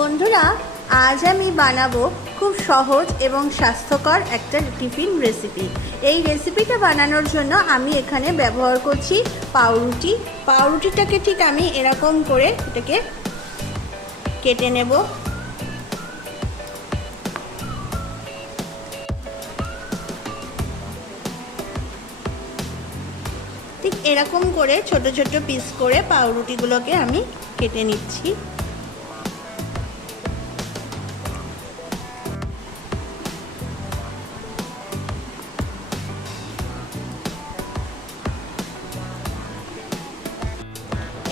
বন্ধুরা, আজ আমি বানাবো খুব সহজ এবং স্বাস্থ্যকর একটা টিফিন রেসিপি এই রেসিপিটা বানানোর জন্য আমি এখানে ব্যবহার করছি পাউরুটি। পাউরুটিটাকে ঠিক আমি এরকম করে এটাকে কেটে নেব। ঠিক এরকম করে ছোট ছোট পিস করে পাউরুটিগুলোকে আমি কেটে নিচ্ছি।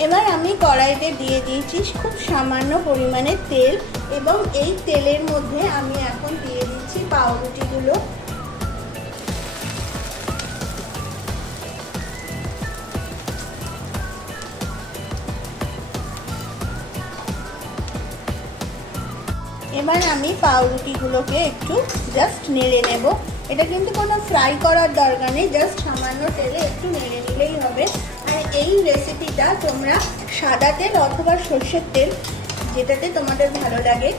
এবার আমি কড়াইতে দিয়ে দিয়েছি খুব সামান্য পরিমাণে তেল এবং এই তেলের মধ্যে আমি এখন দিয়ে দিচ্ছি পাউরুটিগুলো। এবার আমি পাউরুটিগুলোকে একটু জাস্ট নেড়ে নেব। এটা কিন্তু কোনো ফ্রাই করার দরকার নেই জাস্ট সামান্য তেলে একটু নেড়ে এই রেসিপিটা তোমরা সাদা তেল অথবা সর্ষের তেল, যেটাতে তোমাদের ভালো লাগে,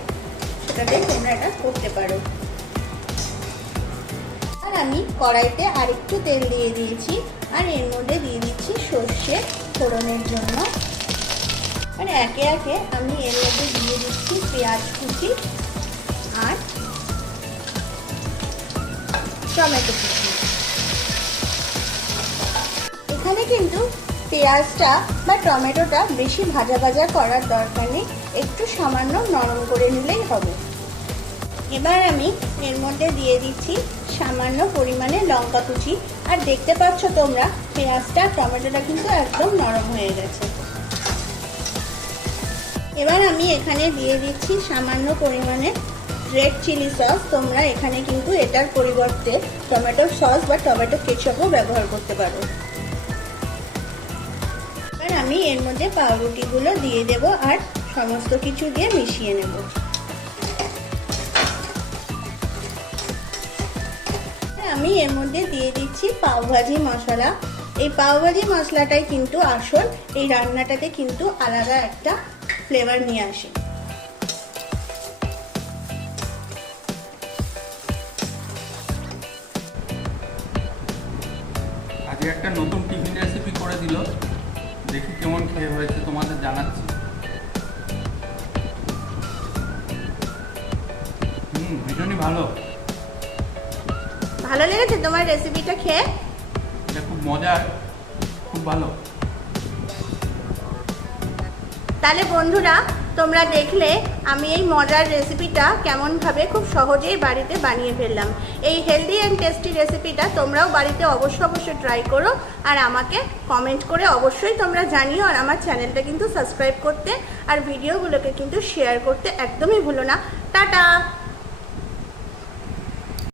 সেটাতে তোমরা এটা করতে পারো। আর আমি কড়াইতে আরেকটু তেল দিয়ে দিয়েছি, আর এর মধ্যে দিয়ে দিচ্ছি সর্ষে ফোড়নের জন্য। আর একে একে আমি এর মধ্যে দিয়ে দিচ্ছি পেঁয়াজ কুচি আর টমেটো কুচি। এখানে কিন্তু পেঁয়াজটা বা টমেটোটা বেশি ভাজা ভাজা করার দরকার নেই। একটু সামান্য নরম করে নিলেই হবে। এবার আমি এর মধ্যে দিয়ে দিচ্ছি সামান্য পরিমাণে লঙ্কা কুচি। আর দেখতে পাচ্ছ তোমরা, পেঁয়াজটা, টমেটোটা কিন্তু একদম নরম হয়ে গেছে। এবার আমি এখানে দিয়ে দিচ্ছি সামান্য পরিমাণে রেড চিলি সস। তোমরা এখানে কিন্তু এটার পরিবর্তে টমেটো সস বা টমেটো কেচাপও ব্যবহার করতে পারো। এবার আমি এর মধ্যে পাউরুটিগুলো দিয়ে দেব আর সমস্ত কিছু দিয়ে মিশিয়ে নেব। আমি এর মধ্যে দিয়ে দিচ্ছি পাওভাজি মশলা। এই পাওভাজি মশলাটাই কিন্তু আসল, এই রান্নাটাতে কিন্তু আলাদা একটা ফ্লেভার নিয়ে আসে। আজকে একটা নতুন দিল দেখি কেমন খেয়ে হয়েছে তোমাদের জানাচ্ছি। হুম ভীষণই ভালো। ভালো লেগেছে তোমার রেসিপিটা খেয়ে? এটা খুব মজার খুব ভালো। তাহলে বন্ধুরা তোমরা দেখলে আমি এই মজার রেসিপিটা কেমনভাবে খুব সহজেই বাড়িতে বানিয়ে ফেললাম। এই হেলদি অ্যান্ড টেস্টি রেসিপিটা তোমরাও বাড়িতে অবশ্যই অবশ্যই ট্রাই করো আর আমাকে কমেন্ট করে অবশ্যই তোমরা জানিও আর আমার চ্যানেলটা কিন্তু সাবস্ক্রাইব করতে আর ভিডিওগুলোকে কিন্তু শেয়ার করতে একদমই ভুলো না। টাটা!